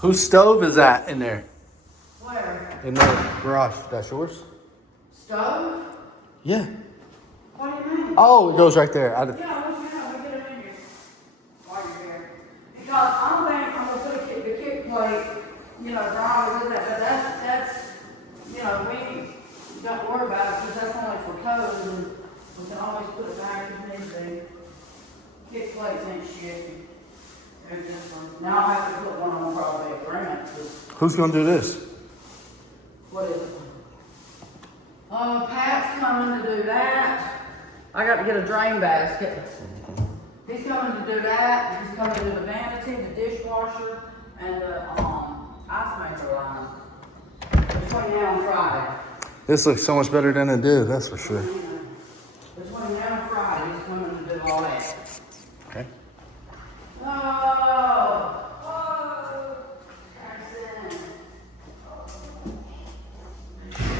Whose stove is that in there? Where? In the garage. That's yours? Stove? Yeah. What do you mean? Oh, it goes right there. Yeah, we get them in here while you're here. Because I don't think I'm gonna put the kick plate, dry with that, but that's, we don't worry about it, because that's only for code, and we can always put it back if need be. Kick plates ain't shit. They're just now I have to put one on probably a grant. Who's gonna do this? What is it? Pat's coming to do that. I got to get a drain basket. He's coming to do that. He's coming to do the vanity, the dishwasher, and the ice maker line. Between now and Friday. This looks so much better than it did, that's for sure. Between now and Friday, he's coming to do all that. Okay. Oh!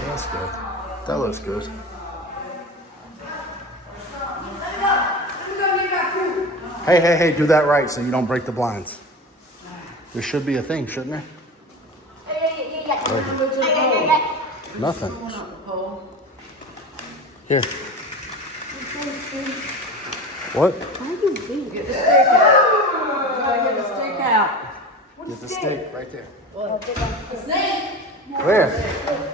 That's good. That looks good. Hey, do that right so you don't break the blinds. There should be a thing, shouldn't there? Nothing. Here. What? Get the stick out. Get the stick out. Get the stick right there. The snake. Where?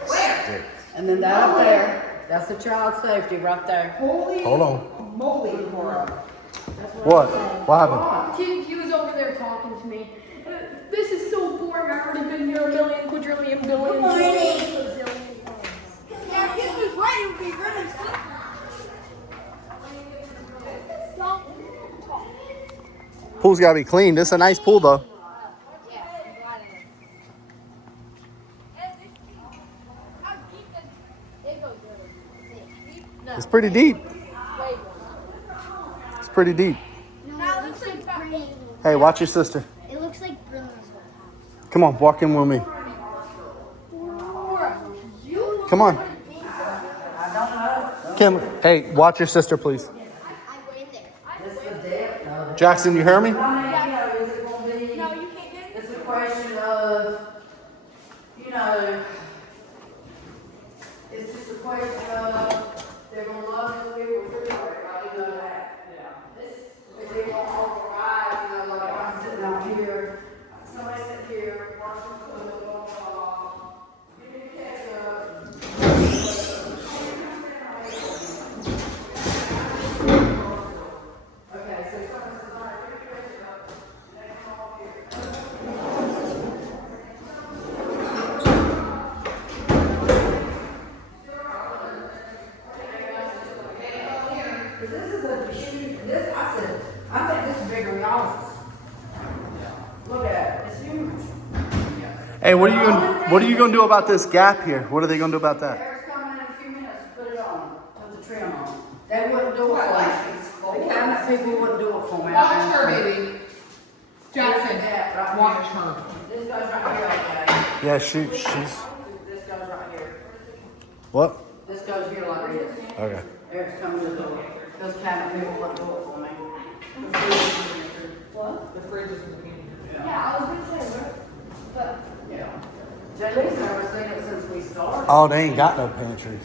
Where? And then that up there, that's the child safety right there. Hold on. Moly Cora. What? What happened? He was over there talking to me. This is so boring. I've already been here a million, quadrillion, billion, zillion times. Yeah, he was right. It would be really stop. Pool's gotta be clean. This is a nice pool though. It's pretty deep. It's pretty deep. Now it looks like green. Hey, watch your sister. It looks like Bruno's whole Come on, walk in with me. house. Come on. Kim, hey, watch your sister, please. I went there. Jackson, you hear me? Is it going to be? No, you can't get it. It's a question of, it's just a question of, they're going to love this people free, right? You know that. Yeah. If they won't override, like I'm sitting out here, somebody sit here, watching football, give me the ketchup. Okay, so someone says, all right, give me the ketchup, and they come over here. This is a huge, I think this is bigger than y'all's. Look at it, it's huge. Hey, what are you gonna do about this gap here? What are they gonna do about that? Eric's coming in a few minutes to put it on, put the trim on. They wouldn't do it for me. The cabinet people wouldn't do it for me. Watch her, baby. Jackson, Yeah, right watch here. her. This goes right here, okay? Yeah, she's. This goes right here. What? This goes here like this. Okay. Eric's coming to do it. Those cabinet people wouldn't do it for me. What? The fridge is in the pantry. Yeah, I was gonna say, but Yeah. At least I've never seen it since we started. Oh, they ain't got no pantries.